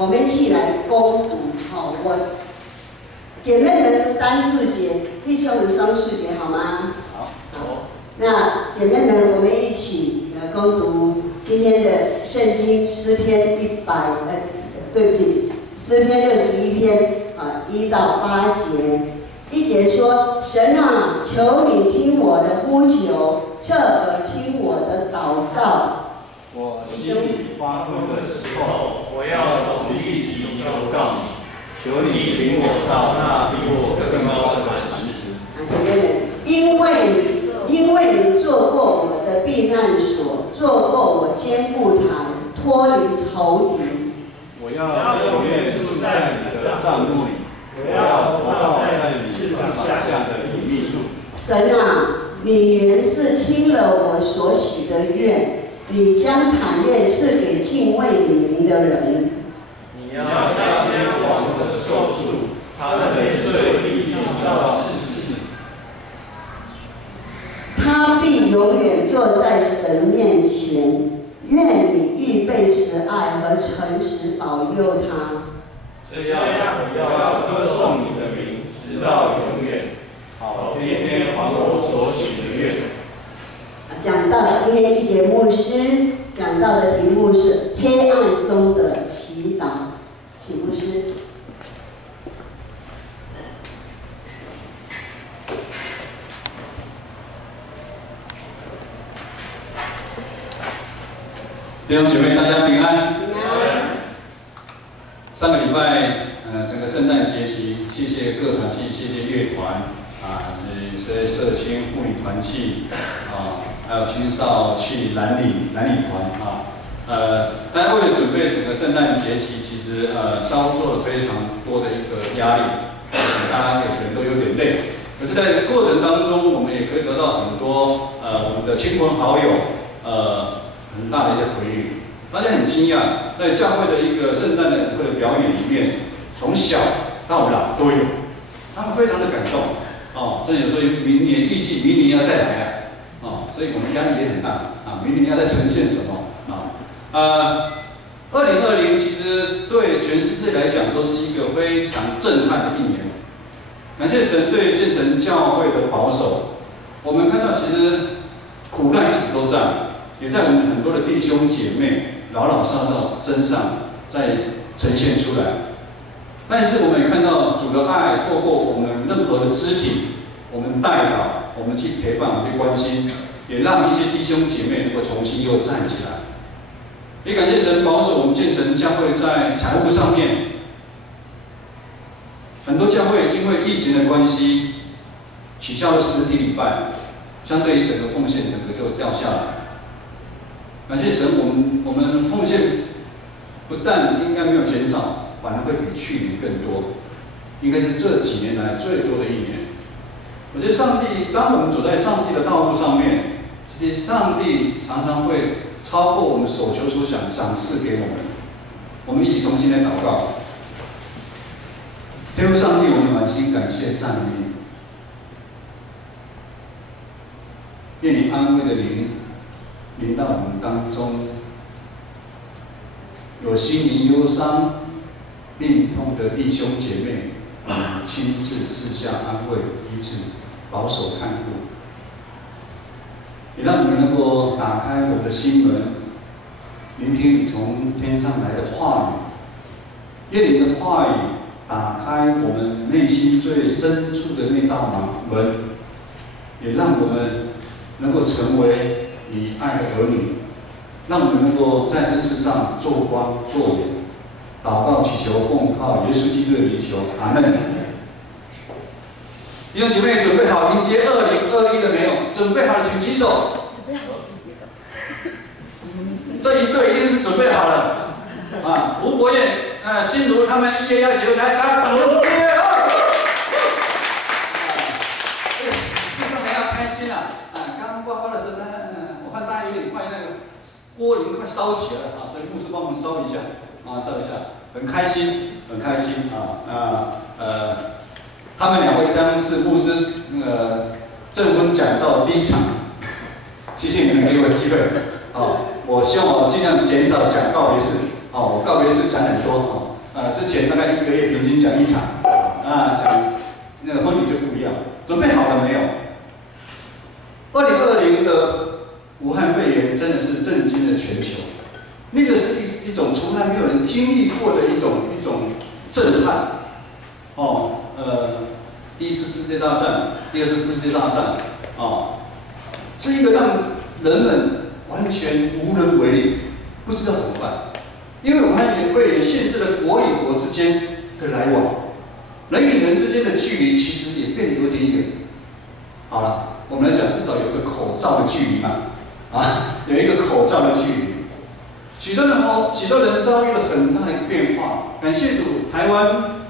我们一起来攻读。我姐妹们读单数节，弟兄们双数节，好吗？好。那姐妹们，我们一起攻读今天的圣经诗篇诗篇61篇1到8节。1节说：神啊，求你听我的呼求，侧耳听我的祷告。我心里发昏的时候，我要从地极求告你，求你领我到那比我更高的磐石。姐妹们，因为你做过我的避难所，做过我坚固坛，脱离仇敌。我要永远住在你的帐幕里，我要活到在你翅膀下的隐秘处。神啊，你原是听了我所许的愿，你将产业赐给敬畏你名的人。你要将天王的寿数，他的罪必定到世世。他必永远坐在神面前。愿你预备慈爱和诚实保佑他。这样我要歌颂你的名，直到永远。好，天天还我所许的愿。讲到今天1节牧师讲到的题目是黑暗中的祈祷，请牧师。弟兄姐妹，大家平安。平安。上个礼拜，整个圣诞节期，谢谢各团契，谢谢乐团这些社青妇女团契还有青少去蓝领团但为了准备整个圣诞节期，其实操作了非常多的一个压力，大家可能都有点累。可是，在过程当中，我们也可以得到很多我们的亲朋好友很大的一些回应。大家很惊讶，在教会的一个圣诞的舞会的表演里面，从小到老都有，他们非常的感动所以有时候明年预计明年要再来所以我们压力也很大明年要再呈现什么2020其实对全世界来讲都是一个非常震撼的一年。感谢神对建成教会的保守，我们看到其实苦难一直都在，也在我们很多的弟兄姐妹老老少少身上在呈现出来。但是我们也看到主的爱透过我们任何的肢体，我们带导，我们去陪伴，我们去关心，也让一些弟兄姐妹能够重新又站起来。也感谢神保守我们建成教会在财务上面，很多教会因为疫情的关系取消了实体礼拜，相对于整个奉献整个就掉下来。感谢神，我们奉献不但应该没有减少，反而会比去年更多，应该是这几年来最多的一年。我觉得上帝，当我们走在上帝的道路上面，其实上帝常常会超过我们所求所想，赏赐给我们。我们一起同心来祷告。天父上帝，我们满心感谢赞美你，愿你安慰的灵临到我们当中，有心灵忧伤、病痛的弟兄姐妹，你亲自赐下安慰、医治、保守看顾，也让我们能够打开我们的心门，聆听你从天上来的话语，愿你的话语打开我们内心最深处的那道门，也让我们能够成为你爱的儿女，让我们能够在这世上做光做盐。祷告祈求奉靠耶稣基督的名求，阿门。弟兄姐妹，准备好迎接2021了没有？准备好了，请举手。准备好了，请举手。这一队一定是准备好了吴国燕、心如他们1月要结婚，来，大家掌声鼓励世上人要开心刚刚刮花的时候我看大家有点快，那个锅已经快烧起来了所以牧师帮我们烧一下烧一下，很开心，很开心他们2位当是牧师证婚讲道第1场，谢谢你们给我机会我希望我尽量减少讲告别式我告别式讲很多之前大概1个月平均讲1场，讲那个婚礼就不一样，准备好了没有？2020的武汉肺炎真的是震惊了全球，那个是一种从来没有人经历过的一种震撼。第1次世界大战，第2次世界大战，是一个让人们完全无能为力，不知道怎么办。因为武汉肺炎限制了国与国之间的来往，人与人之间的距离其实也变得有点远。好了，我们来讲，至少有个口罩的距离嘛，有一个口罩的距离。许多人遭遇了很大的一个变化。感谢主，台湾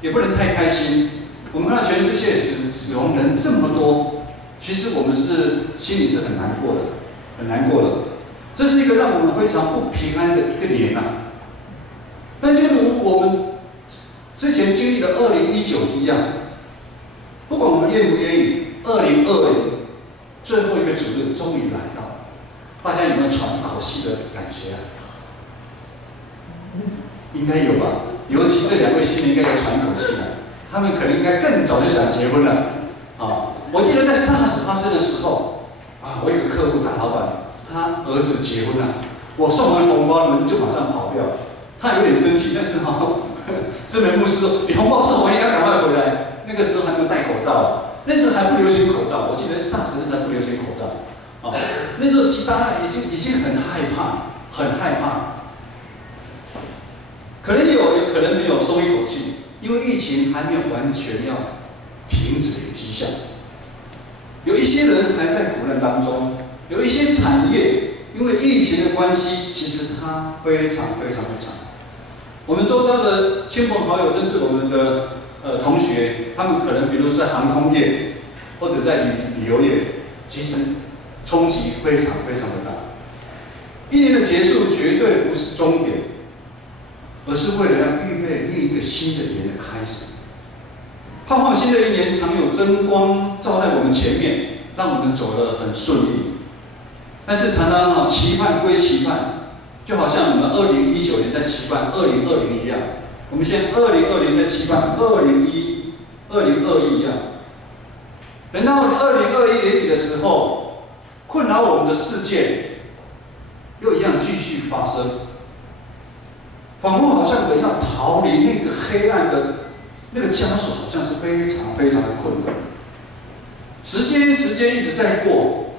也不能太开心。我们看到全世界死亡人这么多，其实我们心里是很难过的，很难过的。这是一个让我们非常不平安的一个年啊。那就如我们之前经历的2019一样，不管我们愿不愿意，2020最后一个主日终于来到，大家有没有喘一口气的感觉啊？应该有吧，尤其这2位新人应该有喘一口气了。他们可能应该更早就想结婚了。我记得在 SARS 发生的时候，我有个客户大老板，他儿子结婚了，我送完红包，人就马上跑掉，他有点生气，但是这门牧师说：“你红包送完，应该赶快回来。”那个时候还没有戴口罩，那时候还不流行口罩，我记得 SARS 那时候不流行口罩。那时候大家已经很害怕，很害怕。可能有，也可能没有，松一口气。因为疫情还没有完全要停止的迹象，有一些人还在苦难当中，有一些产业因为疫情的关系，其实它非常的惨。我们周遭的亲朋好友，真是我们的同学，他们可能比如说在航空业或者在旅游业，其实冲击非常的大。1年的结束绝对不是终点，而是为了要预备另一个新的年的开始。盼望新的一年常有真光照在我们前面，让我们走得很顺利。但是常常期盼归期盼，就好像我们2019年在期盼2020一样，我们现在2020在期盼2021一样。等到2021年底的时候，困扰我们的事件又一样继续发生。仿佛好像人要逃离那个黑暗的那个枷锁，好像是非常的困难。时间一直在过，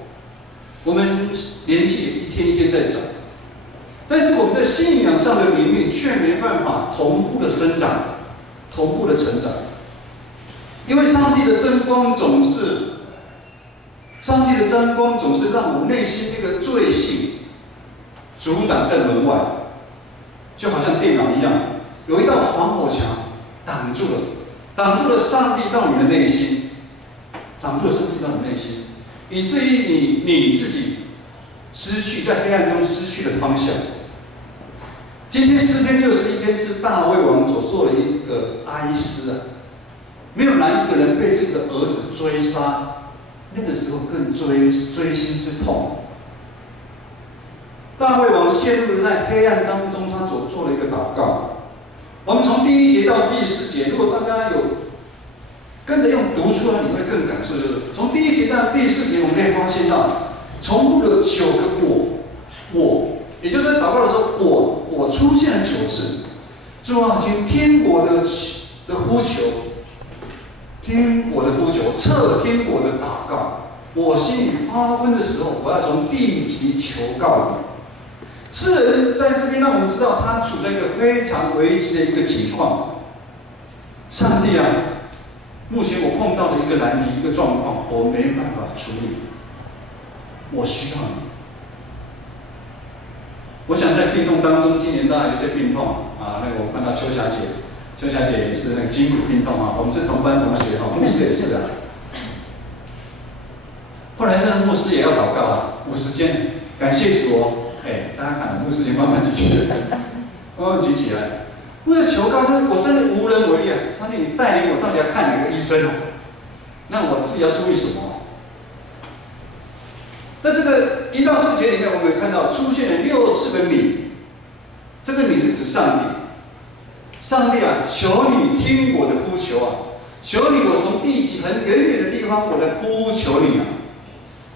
我们年纪一天一天在长，但是我们在信仰上的灵命却没办法同步的生长，同步的成长。因为上帝的真光总是让我内心那个罪性阻挡在门外。就好像电脑一样，有一道防火墙挡住了上帝到你的内心，以至于你自己在黑暗中失去了方向。今天诗篇61篇是大卫王所做的一个哀思啊，没有哪一个人被自己的儿子追杀，那个时候更追心之痛。大卫王陷入在黑暗当中，他所做了一个祷告。我们从第1节到第4节，如果大家有跟着用读出来，你会更感受。就是从第1节到第4节，我们可以发现到重复了9个我，也就是在祷告的时候，我出现了9次。主啊，请听我的呼求，侧听我的祷告。我心里发昏的时候，我要从地极求告你。诗人在这边让我们知道，他处在一个非常危机的一个情况。上帝啊，目前我碰到的一个难题、一个状况，我没办法处理，我需要你。我想在病痛当中，今年大家有些病痛啊，那个我看到邱小姐也是那个筋骨病痛啊，我们是同班同学哈，牧师也是的。后来这牧师也要祷告啊，无时间，感谢主哦。大家看，牧师也慢慢举起来，为了求告，我真的无能为力啊！上帝，你带领我到底要看哪个医生啊？那我自己要注意什么？在这个1到4节里面，我们有看到出现了6次的你，这个你是指上帝。上帝啊，求你听我的呼求啊，求你我从地极很远远的地方，我来呼求你啊，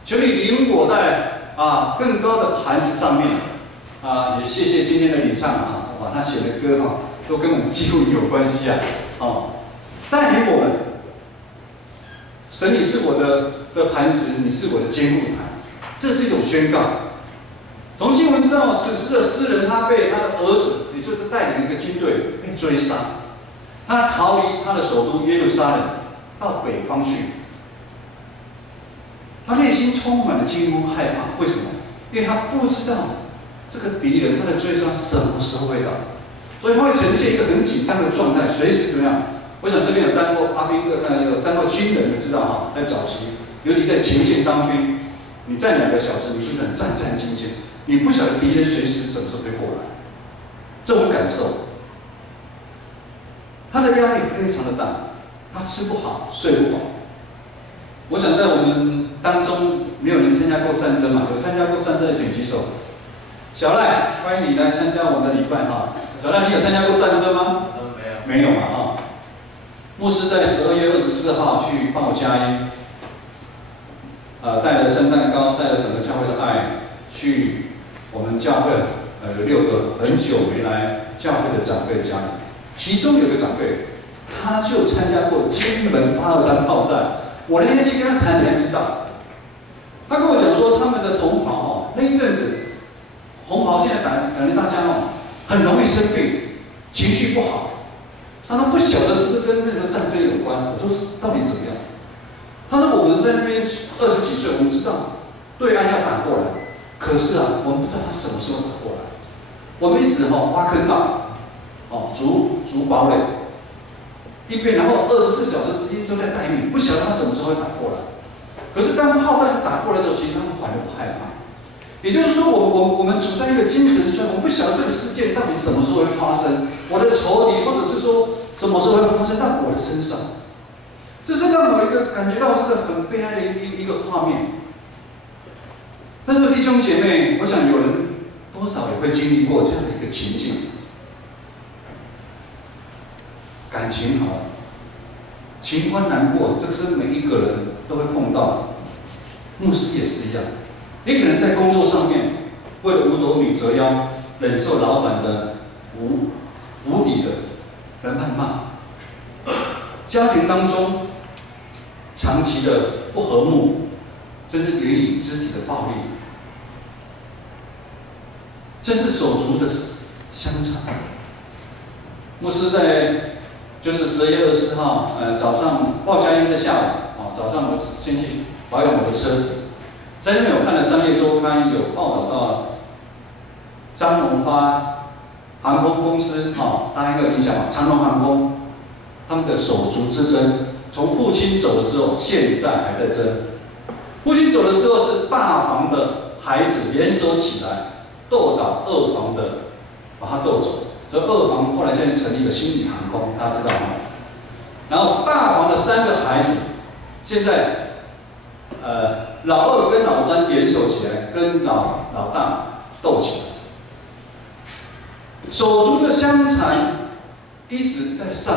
求你领我在更高的磐石上面啊，也谢谢今天的领唱啊，哇，他写的歌哈，都跟我们几乎有关系啊，带领我们，神你是我的磐石，你是我的坚固台，这是一种宣告。从经文知道，此时的诗人他被他的儿子，也就是带领一个军队被追杀，他逃离他的首都耶路撒冷，到北方去。他内心充满了惊慌害怕，为什么？因为他不知道这个敌人他的追杀什么时候会到，所以他会呈现一个很紧张的状态，随时怎么样？我想这边有当过有当过军人的知道哈，在早期，尤其在前线当兵，你站2个小时，你是不是很战战兢兢？你不晓得敌人随时什么时候会过来，这种感受，他的压力非常的大，他吃不好，睡不饱。我想在我们当中，没有人参加过战争嘛？有参加过战争的请举手。小赖，欢迎你来参加我们的礼拜哈。小赖，你有参加过战争吗？没有嘛哈。牧师在12月24号去报佳音，带了圣诞糕，带了整个教会的爱去。我们教会有6个很久没来教会的长辈家里，其中有个长辈，他就参加过金门823炮战。我那天去跟他谈才知道，他跟我讲说，他们的同袍那一阵子，红袍现在感觉大家很容易生病，情绪不好。他不晓得是不是跟那个战争有关。我说到底怎么样？他说我们在那边20几岁，我们知道对岸要打过来。可是我们不知道他什么时候打过来。我们一直挖坑道，筑堡垒，一边然后24小时之间都在待命，不晓得他什么时候会打过来。可是当炮弹打过来的时候，其实他们反而不害怕。也就是说，我们处在一个精神衰弱，我们不晓得这个事件到底什么时候会发生，我的仇敌或者是说什么时候会发生到我的身上，这是让我一个感觉到是个很悲哀的一个画面。但是弟兄姐妹，我想有人多少也会经历过这样的一个情境。感情好，情关难过，这个是每一个人都会碰到。牧师也是一样，你可能在工作上面为了五斗米折腰，忍受老板的无理的谩骂，家庭当中长期的不和睦，甚至言语肢体的暴力。甚至手足的相残。牧师在就是12月24号，早上报佳音在下午，早上我先去保养我的车子，在那边我看了《商业周刊》有报道到张荣发航空公司，大家应该有印象吧？长荣航空他们的手足之争，从父亲走的时候，现在还在争。父亲走的时候是大房的孩子联手起来。斗倒二房的，把他斗走。所以二房后来现在成立了新宇航空，大家知道吗？然后大房的3个孩子，现在老2跟老3联手起来，跟老大斗起来。手足的相残一直在上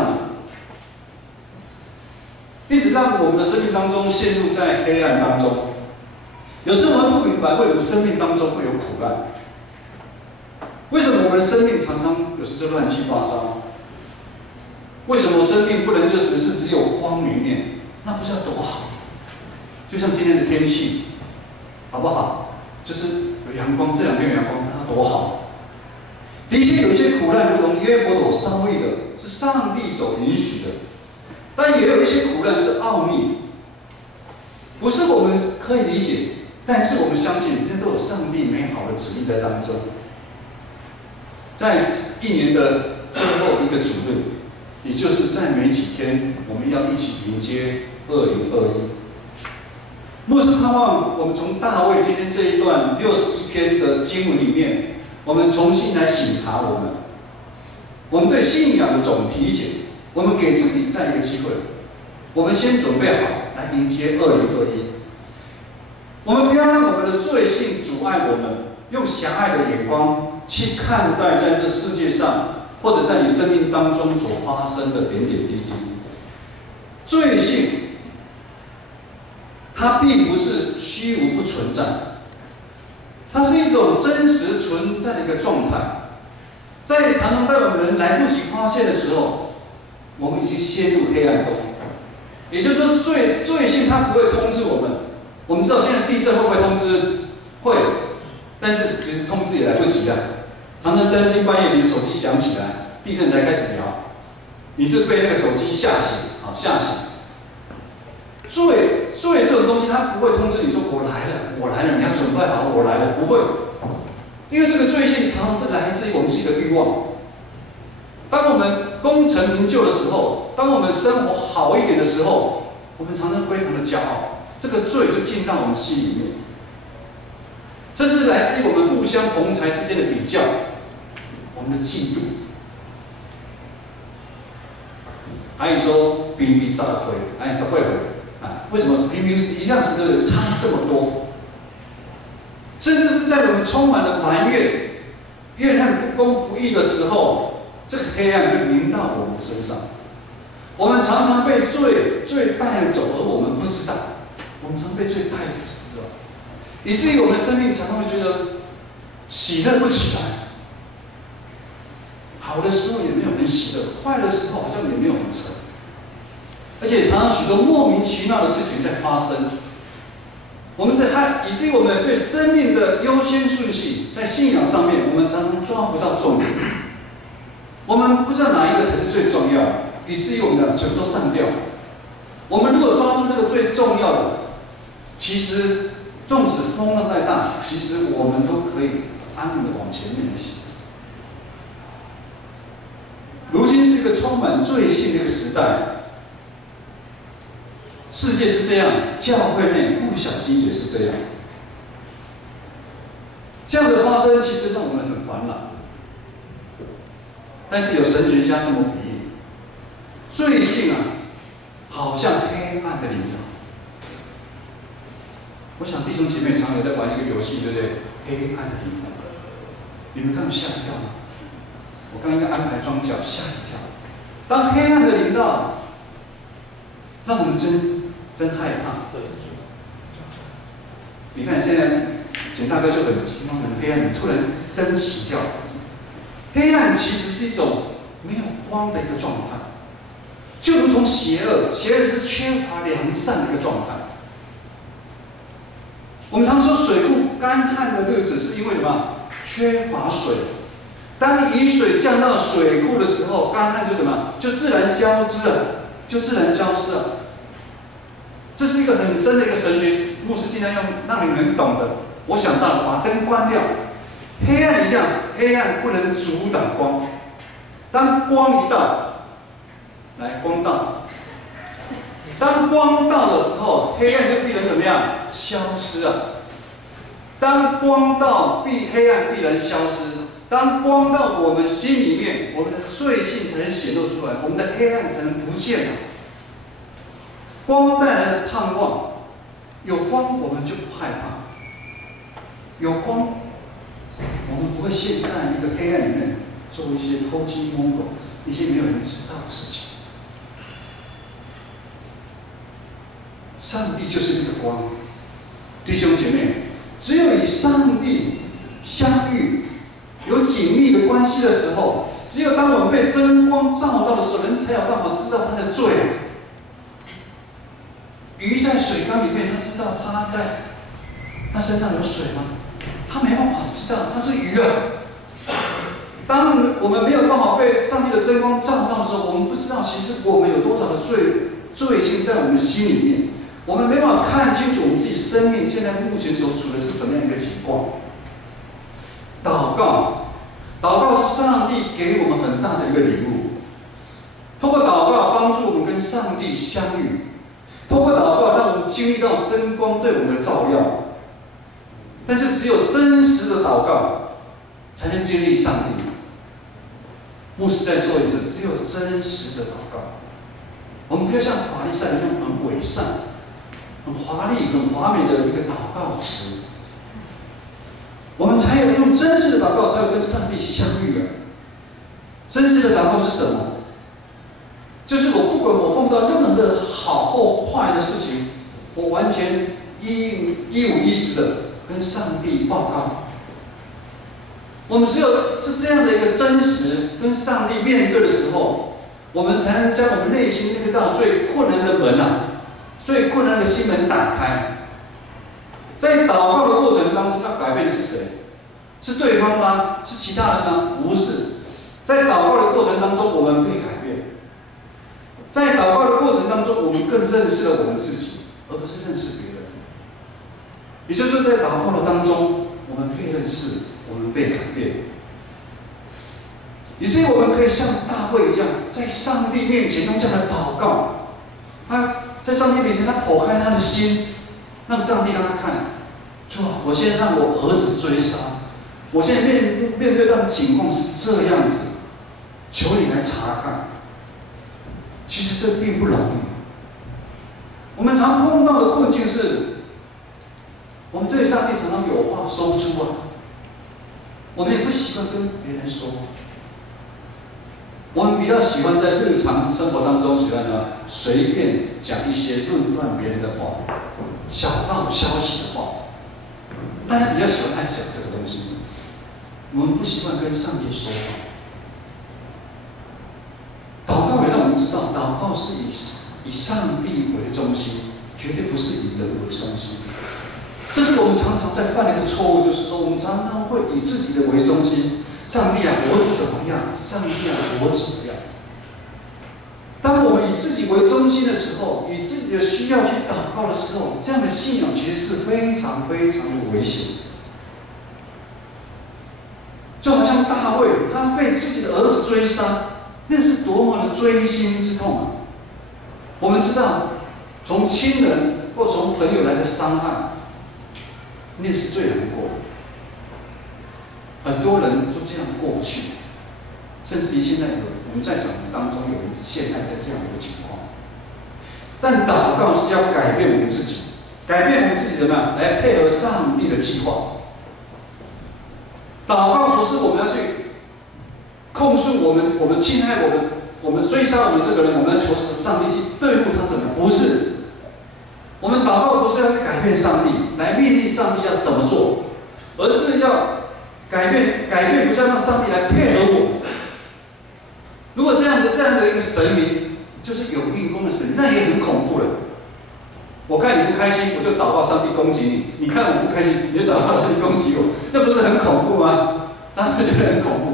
演，一直让我们的生命当中陷入在黑暗当中。有时候我们不明白，为什么生命当中会有苦难。为什么我们的生命常常有时就乱七八糟？为什么生命不能就是只有光明面？那不是要多好？就像今天的天气，好不好？就是有阳光，这2天有阳光，那多好！的确有一些苦难，如同约伯所遭遇的，是上帝所允许的，但也有一些苦难是奥秘，不是我们可以理解，但是我们相信，那都有上帝美好的旨意在当中。在1年的最后一个主日，也就是在没几天，我们要一起迎接2021。牧师盼望我们从大卫今天这一段61篇的经文里面，我们重新来省察我们对信仰的总体检，我们给自己这样一个机会，我们先准备好来迎接2021。我们不要让我们的罪性阻碍我们，用狭隘的眼光去看待在这世界上或者在你生命当中所发生的点点滴滴。罪性，它并不是虚无不存在，它是一种真实存在的一个状态。常常在我们人来不及发现的时候，我们已经陷入黑暗中。也就是说，罪性它不会通知我们。我们知道现在地震会不会通知？会，但是其实通知也来不及了。常常3更半夜，你手机响起来，地震才开始摇，你是被那个手机吓醒，吓醒。罪这种东西，它不会通知你说我来了，我来了，你要准备好，我来了，不会。因为这个罪性常常是来自于我们是一个欲望。当我们功成名就的时候，当我们生活好一点的时候，我们常常非常的骄傲，这个罪就进到我们心里面。这是来自于我们互相同侪之间的比较，我们的嫉妒。还有说比10回，10回啊，为什么明明是一样时的差这么多？甚至是在我们充满了埋怨、怨恨、不公不义的时候，这个黑暗会临到我们身上。我们常常被罪带走，而我们不知道。我们常被罪带走，不知道，以至于我们生命常常会觉得喜乐不起来。好的时候也没有很喜乐，坏的时候好像也没有很沉，而且常常许多莫名其妙的事情在发生。以至于我们对生命的优先顺序，在信仰上面，我们常常抓不到重点。我们不知道哪一个才是最重要的，以至于我们全部都散掉。我们如果抓住那个最重要的，其实纵使风浪再大，其实我们都可以安稳的往前面行。如今是一个充满罪性的一个时代。世界是这样，教会内不小心也是这样。这样的发生，其实让我们很烦恼。但是有神学家这么比喻，罪性好像黑暗的领导。我想弟兄姐妹常有在玩一个游戏，对不对？黑暗的领导，你们刚有吓一跳吗？我刚刚安排装脚，吓一跳。当黑暗的领导，让我们真害怕。你看现在简大哥就很惊慌，很黑暗，突然灯熄掉。黑暗其实是一种没有光的一个状态，就如同邪恶，邪恶是缺乏良善的一个状态。我们常说水库干旱的日子是因为什么？缺乏水。当雨水降到水库的时候，干旱就什么？就自然消失了，这是一个很深的一个神学，牧师尽量用让你们懂的。我想到把灯关掉，黑暗一样，黑暗不能阻挡光。当光一到，来光到，当光到的时候，黑暗就必然怎么样？消失了。当光到，黑暗必然消失。当光到我们心里面，我们的罪性才能显露出来，我们的黑暗才能不见了。光带来的盼望，有光我们就不害怕，有光，我们不会陷在一个黑暗里面做一些偷鸡摸狗、一些没有人知道的事情。上帝就是这个光，弟兄姐妹，只有与上帝相遇，有紧密的关系的时候，只有当我们被真光照到的时候，人才有办法知道他的罪。鱼在水缸里面，他知道他身上有水吗？他没办法知道，他是鱼啊。当我们没有办法被上帝的真光照到的时候，我们不知道其实我们有多少的罪性在我们心里面，我们没办法看清楚我们自己生命现在目前所处的是什么样一个情况。祷告是上帝给我们很大的一个礼物。透过祷告帮助我们跟上帝相遇，透过祷告让我们经历到真光对我们的照耀。但是只有真实的祷告，才能经历上帝。牧师再说一次，只有真实的祷告。我们不要像法利赛人一样很伪善、很华丽、很华美的一个祷告词。我们才有用真实的祷告，才有跟上帝相遇的。真实的祷告是什么？就是我不管我碰到任何的好或坏的事情，我完全一五一十的跟上帝报告。我们只有是这样的一个真实跟上帝面对的时候，我们才能将我们内心那个道最困难的门最困难的心门打开。在祷告的过程当中，要改变的是谁？是对方吗？是其他人吗？不是。在祷告的过程当中，我们被改变。在祷告的过程当中，我们更认识了我们自己，而不是认识别人。也就是说，在祷告的当中，我们被认识，我们被改变，以至于我们可以像大卫一样，在上帝面前用这样的祷告，他在上帝面前，他剖开他的心，让上帝让他看，主啊，我现在让我儿子追杀，我现在面对到的情况是这样子，求你来查看。其实这并不容易。我们常碰到的困境是，我们对上帝常常有话说不出我们也不习惯跟别人说。我们比较喜欢在日常生活当中，喜欢随便讲一些论断别人的话，小道消息的话。大家比较喜欢爱讲这个东西，我们不习惯跟上帝说话。祷告也让我们知道，祷告是以上帝为中心，绝对不是以人为中心。这是我们常常在犯的一个错误，就是说，我们常常会以自己的为中心。上帝啊，我怎么样？上帝啊，我怎么样？当我们以自己为中心的时候，以自己的需要去祷告的时候，这样的信仰其实是非常非常的危险。就好像大卫，他被自己的儿子追杀。那是多么的锥心之痛啊！我们知道，从亲人或从朋友来的伤害，那是最难过的。很多人就这样过不去，甚至于现在我们在场当中有人陷害在这样的一个情况。但祷告是要改变我们自己，改变我们自己怎么样来配合上帝的计划。祷告不是我们要去控诉我们侵害我们追杀我们这个人，我们要求上帝去对付他怎么样？不是，我们祷告不是要去改变上帝，来命令上帝要怎么做，而是要改变不是要让上帝来配合我。如果这样的一个神明，就是有运功的神明，那也很恐怖了。我看你不开心，我就祷告上帝攻击你；你看我不开心，你就祷告上帝攻击我，那不是很恐怖吗？当然觉得很恐怖。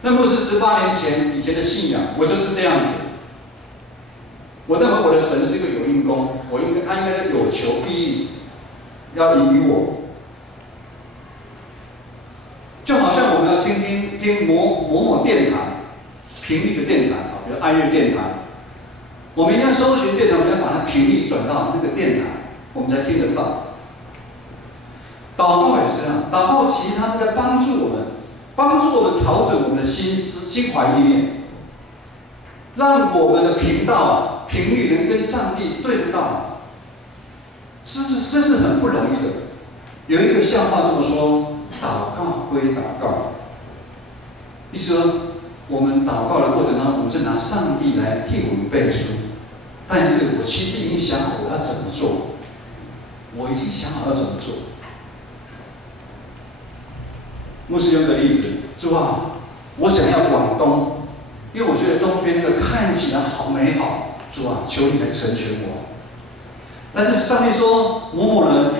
那牧师18年前以前的信仰，我就是这样子。我认为我的神是一个有因公，他应该有求必应，要引于我。就好像我们要听某电台，频率的电台啊，比如爱乐电台，我们一定要搜寻电台，我们要把它频率转到那个电台，我们才听得到。祷告也是这样，祷告其实它是在帮助我们调整我们的心怀意念，让我们的频率能跟上帝对得到。这是很不容易的。有一个笑话这么说：祷告归祷告，意思说我们祷告的过程当中，我们是拿上帝来替我们背书，但是我其实已经想好我要怎么做，我已经想好要怎么做。牧师用个例子，主啊，我想要往东，因为我觉得东边那个看起来好美好，主啊，求你来成全我。但是上帝说，某某人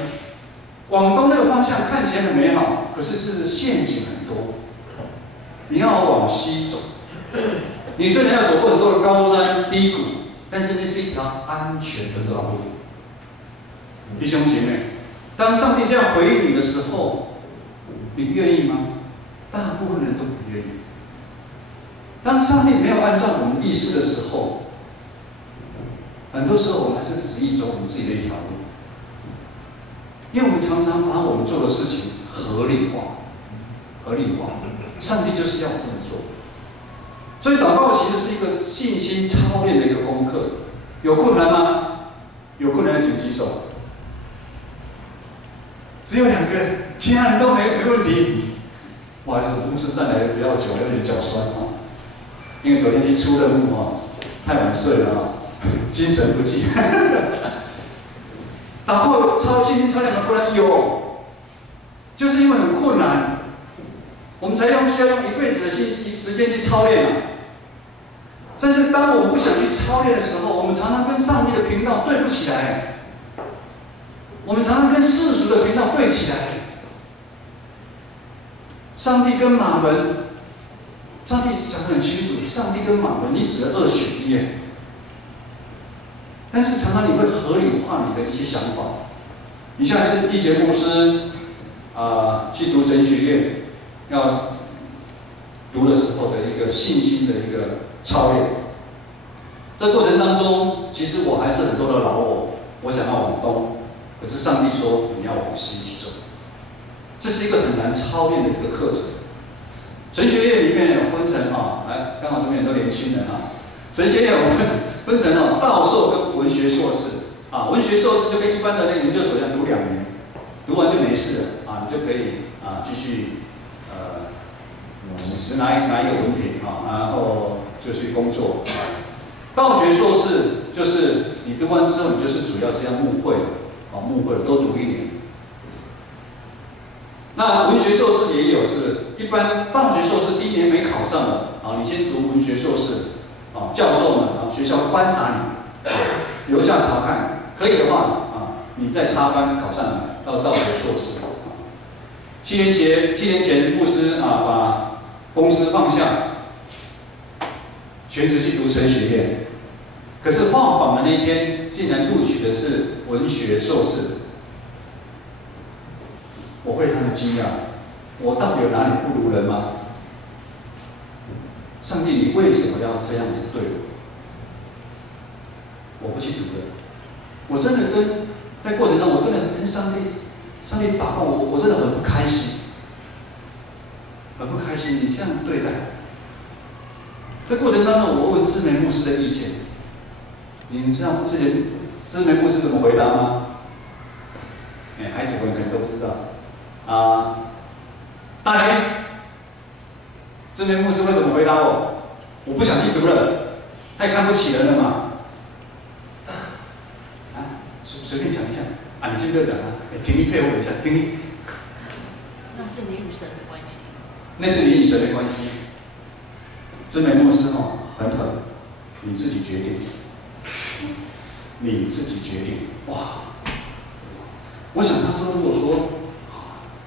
往东那个方向看起来很美好，可是陷阱很多，你要往西走。你虽然要走过很多的高山低谷，但是那是一条安全的道路。弟兄姐妹，当上帝这样回应你的时候，你愿意吗？大部分人都不愿意。当上帝没有按照我们意思的时候，很多时候我们还是执意走我们自己的一条路，因为我们常常把我们做的事情合理化。上帝就是要我这么做。所以祷告其实是一个信心操练的一个功课。有困难吗？有困难的请举手。只有2个，其他人都没问题。不好意思，牧师站来比较久，有点脚酸啊，因为昨天去出任务啊，太晚睡了啊，精神不济。打破信心操练吗？不然有，就是因为很困难，我们才需要用一辈子的时间去操练啊。但是当我们不想去操练的时候，我们常常跟上帝的频道对不起来，我们常常跟世俗的频道对起来。上帝跟马门，上帝讲得很清楚，上帝跟马门，你只能2选1。但是常常你会合理化你的一些想法。你像是一节牧师去读神学院，要读的时候的一个信心的一个操练。这过程当中，其实我还是很多的老我想要往东，可是上帝说你要往西去走。这是一个很难操练的一个课程。神学院里面有分成来，刚好这边很多年轻人神学院有分成道硕跟文学硕士文学硕士就跟一般的那研究所一样，读2年，读完就没事了你就可以继续拿一个文凭然后就去工作。道学硕士就是你读完之后，你就是主要是要牧会多读1年。那文学硕士也有，是一般大学硕士第1年没考上了你先读文学硕士教授们学校会观察你留下查看，可以的话你再插班考上来到道学硕士。7年前牧师把公司放下，全职去读神学院，可是放榜的那一天，竟然录取的是文学硕士。我非常的惊讶，我到底有哪里不如人吗？上帝，你为什么要这样子对我？我不去读了。我真的在过程中，我真的跟上帝祷告，我真的很不开心，很不开心。你这样对待我，在过程当中，我问知梅牧师的意见。你们知道之前知梅牧师怎么回答吗？孩子们可能都不知道。大学，知梅牧师会怎么回答我？我不想去读了，太看不起人了嘛。随便讲一下你先不要讲婷婷配合我一下，婷婷。那是你与神的关系。那是你与神的关系。知梅牧师很狠，你自己决定，你自己决定。哇！我想他说，如果说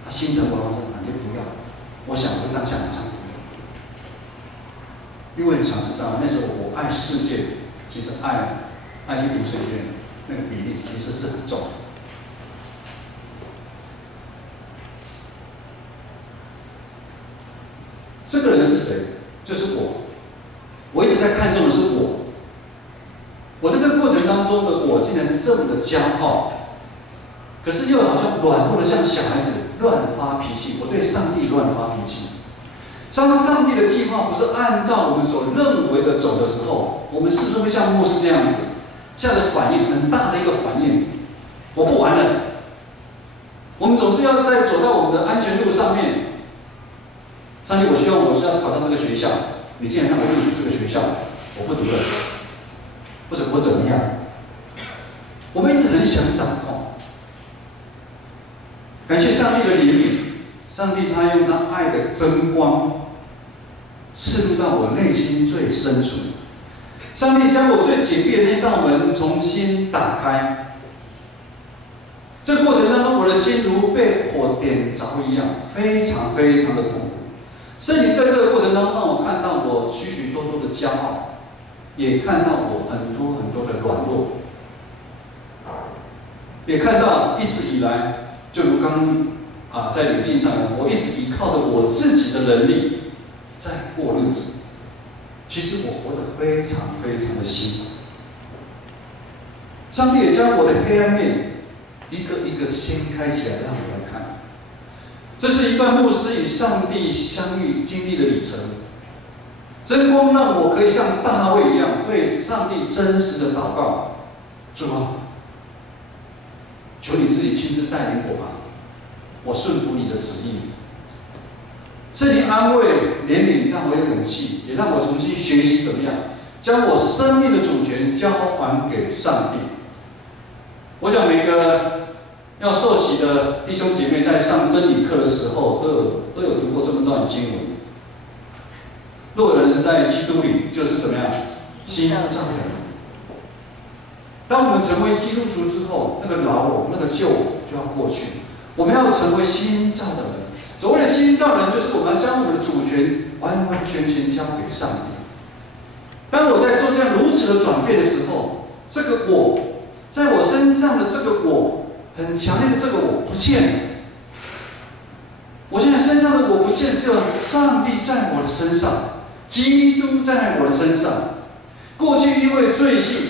他心疼我，你就不要。我想我当下马上不要，因为讲实在话，那时候我爱世界，其实爱去读神学院，那个比例其实是很重的。这个人是谁？就是我。我一直在看重的是我。我在这个过程当中的我，竟然是这么的骄傲。可是又好像软弱的像小孩子乱发脾气，我对上帝乱发脾气。当上帝的计划不是按照我们所认为的走的时候，我们是不是会像牧师这样子，这样的反应，很大的一个反应？我不玩了。我们总是要在走到我们的安全路上面。上帝，我希望我是要考上这个学校，你既然让我录取这个学校，我不读了，或者我怎么样？我们一直很想掌控。感谢上帝的怜悯，上帝他用他爱的真光刺入到我内心最深处。上帝将我最紧闭的那道门重新打开。这个过程当中，我的心如被火点着一样，非常非常的痛苦。圣灵在这个过程当中，让我看到我许许多多的骄傲，也看到我很多很多的软弱，也看到一直以来，就如刚在领进上，我一直依靠着我自己的能力在过日子。其实我活得非常非常的辛苦。上帝也将我的黑暗面一个一个掀开起来，让我来看。这是一段牧师与上帝相遇经历的旅程。真光让我可以像大卫一样，对上帝真实的祷告：主啊，求你自己亲自带领我吧，我顺服你的旨意。圣灵安慰、怜悯，让我有勇气，也让我重新学习怎么样将我生命的主权交还给上帝。我想每个要受洗的弟兄姐妹在上真理课的时候，都有读过这么段经文。若有人在基督里，就是怎么样新造的人。当我们成为基督徒之后，那个老我、那个旧我就要过去，我们要成为新造的人。所谓的新造人，就是我们要将我们的主权完完全全交给上帝。当我在做这样如此的转变的时候，这个我在我身上的这个我，很强烈的这个我不见了。我现在身上的我不见，只有上帝在我的身上，基督在我的身上。过去因为罪性，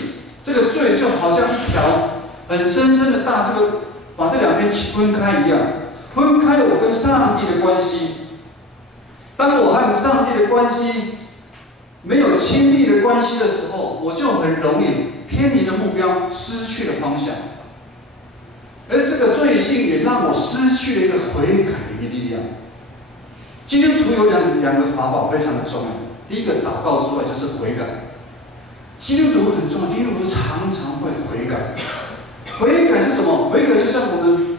这个罪就好像一条很深深的大，把这两边分开一样，分开了我跟上帝的关系。当我和上帝的关系没有亲密的关系的时候，我就很容易偏离了目标，失去了方向。而这个罪性也让我失去了一个悔改的力量。基督徒有两个法宝非常的重要，第一个祷告之外就是悔改。基督徒很重要，基督徒常常会悔改。悔改是什么？悔改就像我们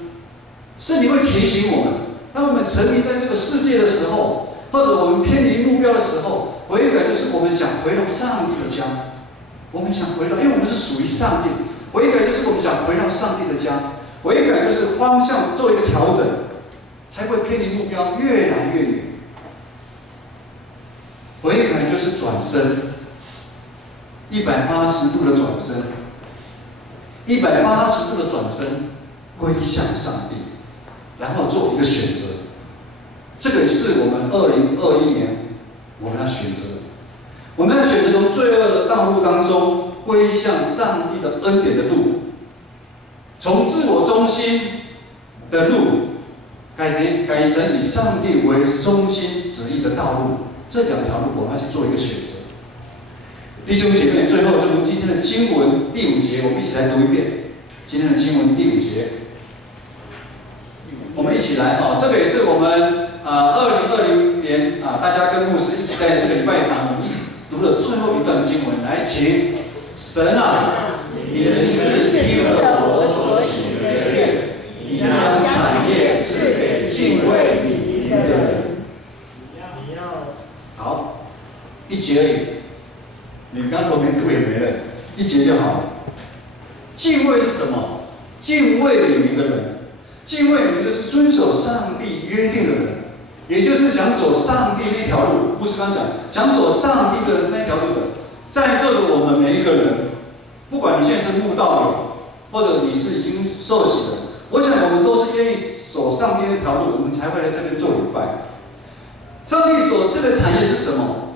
圣灵会提醒我们，当我们沉迷在这个世界的时候，或者我们偏离目标的时候，悔改就是我们想回到上帝的家。我们想回到，因为我们是属于上帝。悔改就是我们想回到上帝的家。悔改就是方向做一个调整，才会偏离目标越来越远。悔改就是转身，180度的转身，180度的转身，归向上帝，然后做一个选择。这个是我们2021年我们要选择的。我们要选择从罪恶的道路当中归向上帝的恩典的路。从自我中心的路改成以上帝为中心旨意的道路，这两条路我们要去做一个选择。弟兄姐妹，最后就从今天的经文第5节，我们一起来读一遍。今天的经文第5节，我们一起来这个也是我们2020年大家跟牧师一起在这个礼拜堂，我们一起读了最后一段经文。来，请神啊，你们是听了我所许的愿，你将产业赐给敬畏你名的人。好，1节而已，你刚后面读也没了，1节就好了。敬畏是什么？敬畏你名的人，敬畏你名就是遵守上帝约定的人，也就是想走上帝那条路。不是刚讲想走上帝的那条路的，在座的我们每一个人。不管你现在是慕道友，或者你是已经受洗的，我想我们都是愿意走上帝那条路，我们才会来这边做礼拜。上帝所赐的产业是什么？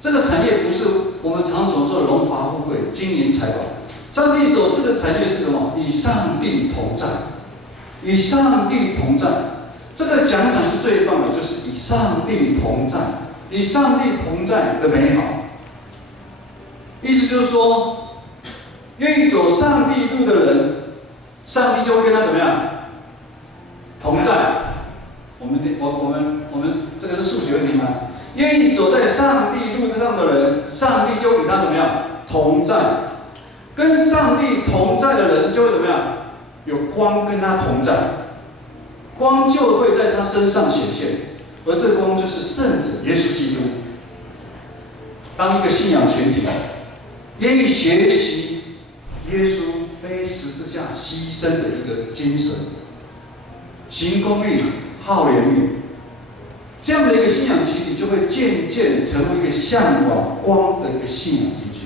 这个产业不是我们常所说的荣华富贵、金银财宝。上帝所赐的产业是什么？与上帝同在，与上帝同在。这个奖赏是最棒的，就是与上帝同在，与上帝同在的美好。意思就是说，愿意走上帝路的人，上帝就会跟他怎么样？同在。我们这个是数学问题吗？愿意走在上帝路上的人，上帝就与他怎么样？同在。跟上帝同在的人就会怎么样？有光跟他同在，光就会在他身上显现，而这光就是圣子耶稣基督。当一个信仰群体愿意学习耶稣背十字架牺牲的一个精神，行公义、好怜悯，这样的一个信仰群体就会渐渐成为一个向往光的一个信仰群体。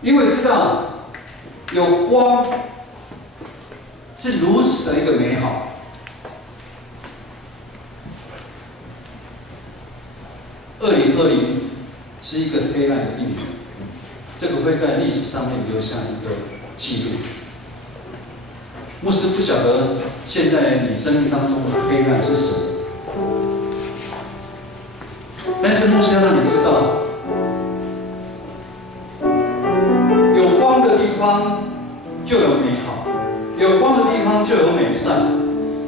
因为知道有光是如此的一个美好。2020是一个黑暗的一年，这个会在历史上面留下一个记录。牧师不晓得现在你生命当中的黑暗是什么，但是牧师要让你知道，有光的地方就有美好，有光的地方就有美善，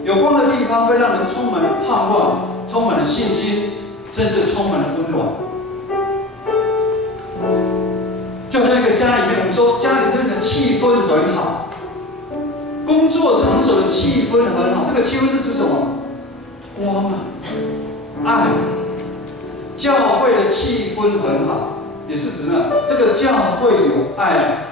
有光的地方会让人充满盼望，充满了信心，甚至充满了温暖。就像一个家里面，我们说家里面的气氛很好，工作场所的气氛很好。这个气氛是指什么？光啊，爱。教会的气氛很好，也是指呢，这个教会有爱，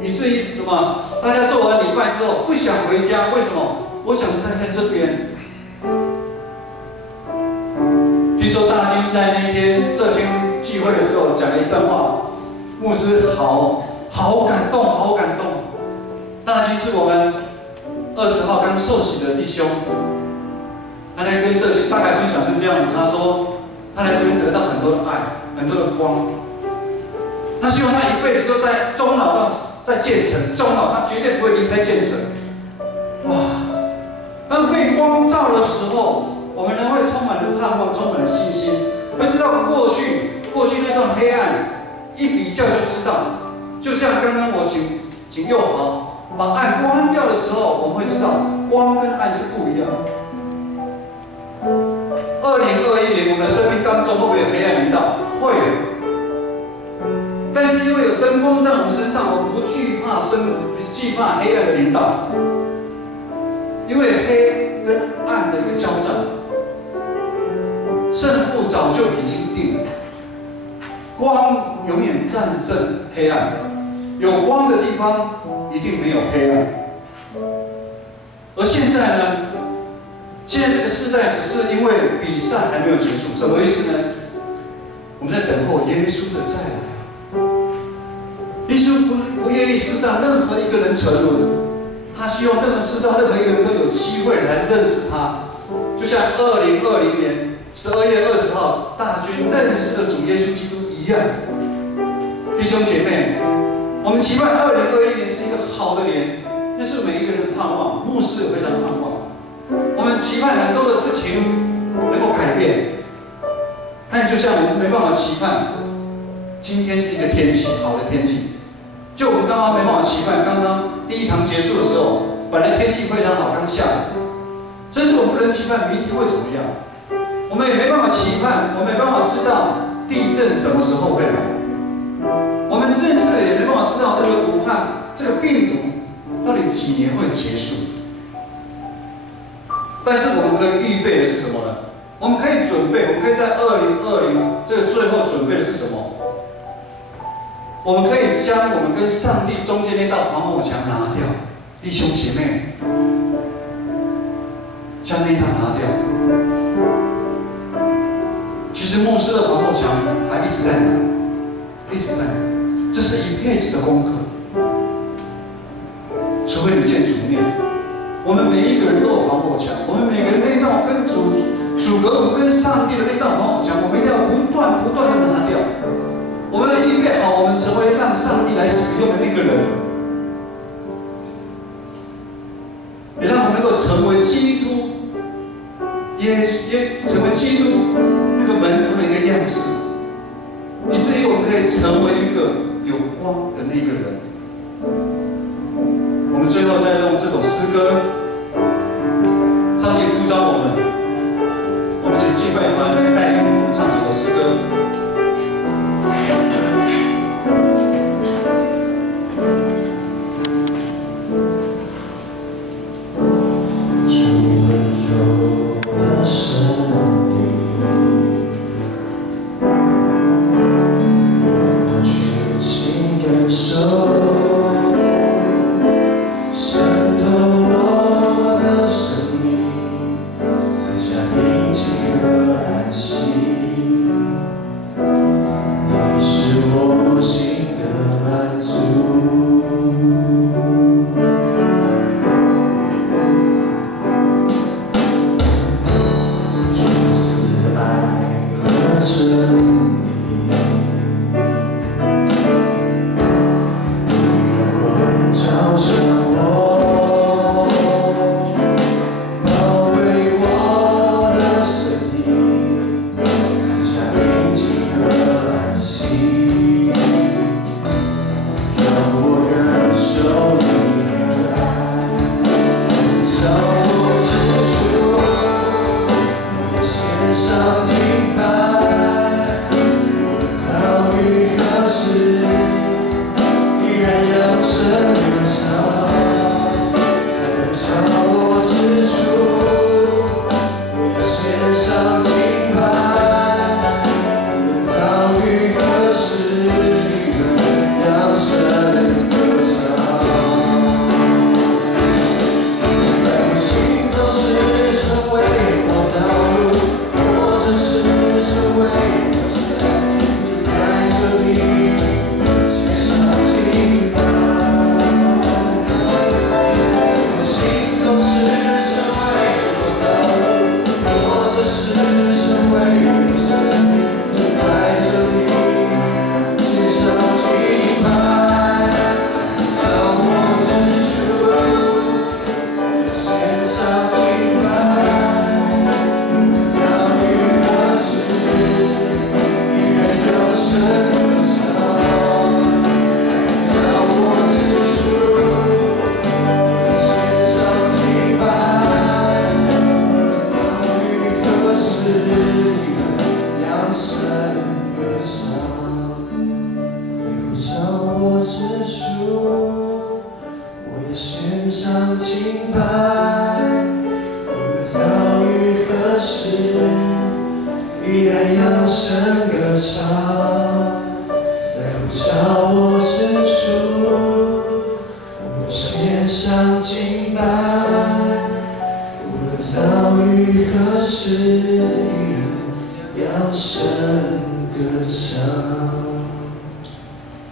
以至于什么？大家做完礼拜之后不想回家，为什么？我想待在这边。听说大军在那天社青聚会的时候讲了一段话，牧师好感动，好感动。大军是我们20号刚受洗的弟兄，他在跟社青大概分享是这样子，他说他来这边得到很多的爱，很多的光。他希望他一辈子都在终老到在建成，终老他绝对不会离开建成。哇！当被光照的时候，我们人会充满了盼望，充满了信心，会知道过去那段黑暗，一比较就知道。就像刚刚我请佑豪把暗关掉的时候，我们会知道光跟暗是不一样的。2021年我们的生命当中会不会有黑暗临到？会有。但是因为有真光在我们身上，我们不惧怕黑暗的领导，因为黑跟暗的一个交战，胜负早就已经定了。光永远战胜黑暗，有光的地方一定没有黑暗。而现在呢？现在这个时代只是因为比赛还没有结束，什么意思呢？我们在等候耶稣的再来。耶稣不愿意世上任何一个人沉沦，他希望世上任何一个人都有机会来认识他。就像2020年12月20号大军认识的主耶稣基督一样。弟兄姐妹，我们期盼2021年是一个好的年，那是每一个人的盼望，牧师也非常盼望。我们期盼很多的事情能够改变，但就像我们没办法期盼今天是一个天气好的天气，就我们刚刚没办法期盼刚刚第一堂结束的时候，本来天气非常好，刚下雨，甚至我们不能期盼明天会怎么样，我们也没办法期盼，我们没办法知道地震什么时候会来，我们甚至也没办法知道这个武汉这个病毒到底几年会结束。但是我们可以预备的是什么呢？我们可以准备，我们可以在2020这个最后准备的是什么？我们可以将我们跟上帝中间那道防火墙拿掉，弟兄姐妹，将那道拿掉。其实牧师的防火墙还一直在拿，一直在拿，这是一辈子的功课。除非你见主面。我们每一个人都有防火墙，我们每个人那道跟主隔我们跟上帝的那道防火墙，我们一定要不断的拿掉。我们要预备好，我们成为让上帝来使用的那个人，也让我们能够成为基督，成为基督那个门徒的一个样式，以至于我们可以成为一个有光的那个人。我们最后再用这首诗歌，上帝呼召我们，我们请敬拜团来带领我们唱这首诗歌。渗透我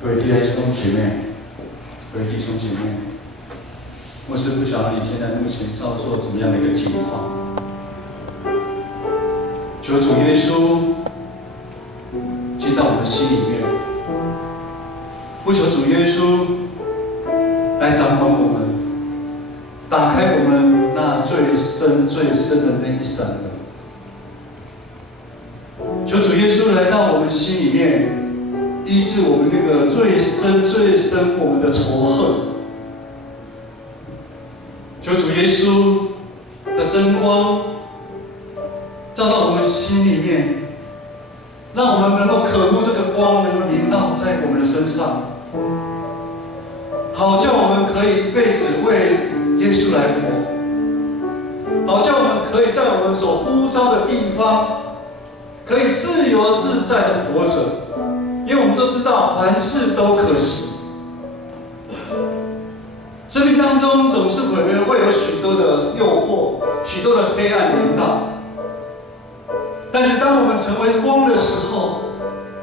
各位弟兄姐妹，各位弟兄姐妹，牧师不晓得你现在目前遭受什么样的一个情况，求主耶稣进到我们心里面，不求主耶稣来掌管我们，打开我们那最深最深的那一扇门。求主耶稣来到我们心里面，医治我们那个最深最深我们的仇恨。求主耶稣的真光照到我们心里面，让我们能够渴慕这个光，能够临到在我们的身上，好叫我们可以一辈子为耶稣来活，好叫我们可以在我们所呼召的地方，可以自由自在的活着，因为我们都知道凡事都可行。生命当中总是会有许多的诱惑，许多的黑暗临到。但是当我们成为光的时候，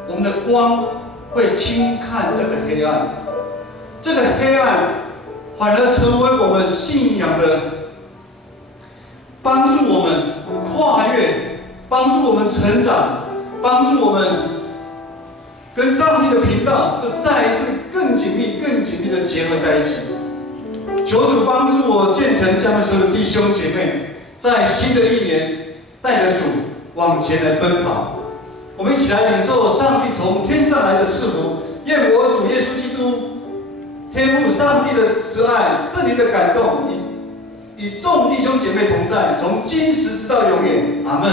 我们的光会轻看这个黑暗，这个黑暗反而成为我们信仰的帮助我们跨越，帮助我们成长，帮助我们跟上帝的频道又再一次更紧密的结合在一起。求主帮助我建成这样所有的弟兄姐妹，在新的一年带着主往前来奔跑。我们一起来领受上帝从天上来的赐福，愿我主耶稣基督天父上帝的慈爱、圣灵的感动，与众弟兄姐妹同在，从今时直到永远。阿们。